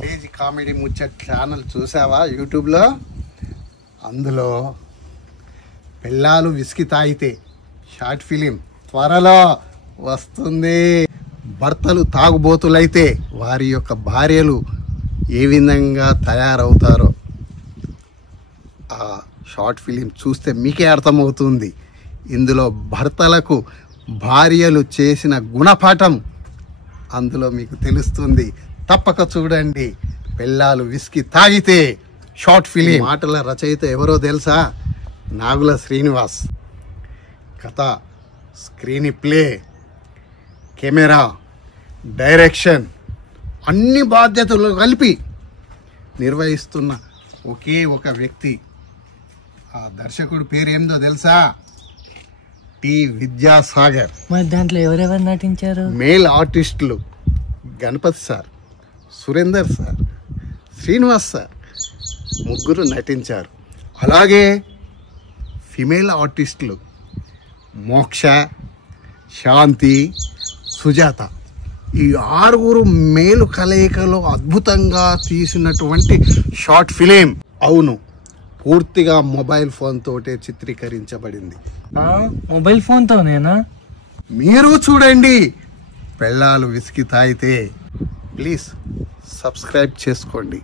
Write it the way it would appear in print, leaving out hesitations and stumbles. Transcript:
Village comedy ముచ్చట్ channel చూసావా యూట్యూబ్లో? అందులో పిల్లలు విసికి తాగితే షార్ట్ ఫిలిం త్వరలో వస్తుంది. భర్తలు తాగుబోతులైతే వారి యొక్క భార్యలు ఏ విధంగా తయారవుతారో ఆ షార్ట్ ఫిలిం చూస్తే మీకే అర్థమవుతుంది. ఇందులో భర్తలకు భార్యలు చేసిన గుణపాఠం అందులో మీకు తెలుస్తుంది. తప్పక చూడండి. పిల్లలు విసికి తాగితే షార్ట్ ఫిలిం. మాటల రచయిత ఎవరో తెలుసా? నాగుల శ్రీనివాస్. కథ, స్క్రీన్ ప్లే, కెమెరా, డైరెక్షన్ అన్ని బాధ్యతలు కలిపి నిర్వహిస్తున్న ఒకే ఒక వ్యక్తి. ఆ దర్శకుడు పేరు ఏందో తెలుసా? టి విద్యాసాగర్. మరి దాంట్లో ఎవరెవరు నటించారు? మేల్ ఆర్టిస్టులు Ganapathi sir, Surender sir, Srinivas sir ముగ్గురు నటించారు. అలాగే ఫిమేల్ ఆర్టిస్టులు మోక్ష, శాంతి, సుజాత. ఈ 6 మేలు కలయికలో అద్భుతంగా తీసినటువంటి షార్ట్ ఫిలిం. అవును, పూర్తిగా మొబైల్ ఫోన్ తోటే చిత్రీకరించబడింది. Mobile phone తోనేనా? మీరు చూడండి. పిల్లలు విసికి తాగితే ప్లీజ్ సబ్స్క్రైబ్ చేసుకోండి.